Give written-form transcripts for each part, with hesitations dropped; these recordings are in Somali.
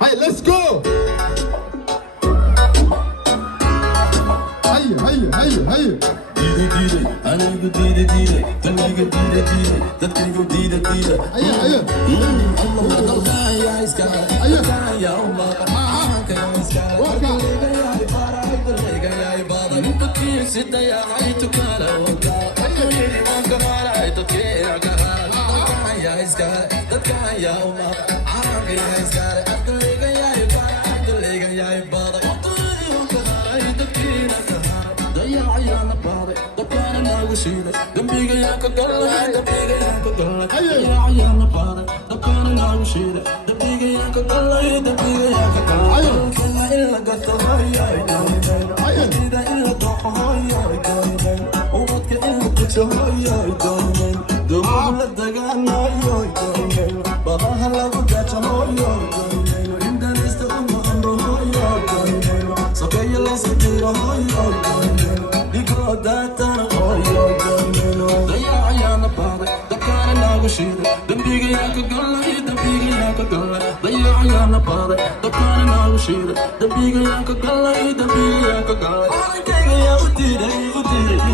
Hey, let's go. Hey. Dire, anigo dire, tamigo dire, dadkaygo dire. Hey. Allah dalkaya iskale, dalkaya umma, aankaya iskale. Dalkaya farayda legaya ibada, intakii sidaya aytu kala wada. Ayiri wanka harayda kira kahara. Dalkaya iskale, dalkaya umma, aankaya iskale. Dalkaya farayda legaya ibada, intakii wanka harayda kira kahara. Dayayana bada, dabana nagu shida, dambiga yanka galla, dambiga yanka galla. Dayayana bada, dabana nagu shida, dambiga yanka galla, dambiga yanka galla. Kena illa gato hoya, ida illa toho hoya, ubadka illa kucho hoya, dumula dagana hoya, badaha lagu gacha hoya, indanista umma amro hoya, sakaya la sakira hoya. Dayayana bada, dabana nagu shida, dambiga yanka galla, dambiga yanka galla. Dayayana bada, dabana nagu shida, dambiga yanka galla, dambiga yanka galla. Kaya ya utira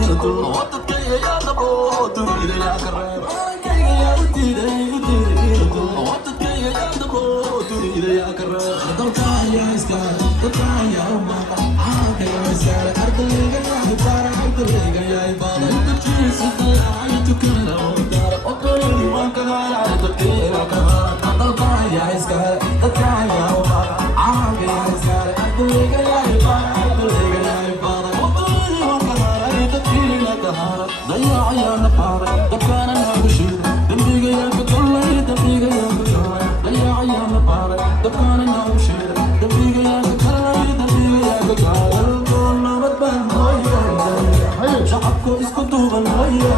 ito, watakaya ya nabo, turira ya kareba. Kaya ya utira ito, watakaya ya nabo, turira ya kareba. Dalkaya iskala, dalkaya umaka, aankaya iskala. Ardaliga ya hibara, ardaliga ya ibada. Intakii sidaya aytu kala wada. Okayiri wanka harayda kira kahara. Dalkaya iskala, dalkaya umaka, aankaya iskala. Ardaliga ya hibara, ardaliga ya ibada. Okayiri wanka harayda kira kahara. Dayayana bada, dabana nagu shida, dambiga yanka galla, dambiga yanka galla. Dayayana bada, dabana nagu shida, dambiga yanka galla, dambiga yanka galla. Dalko nabad baan hoya, shacabku isku duuban hoya.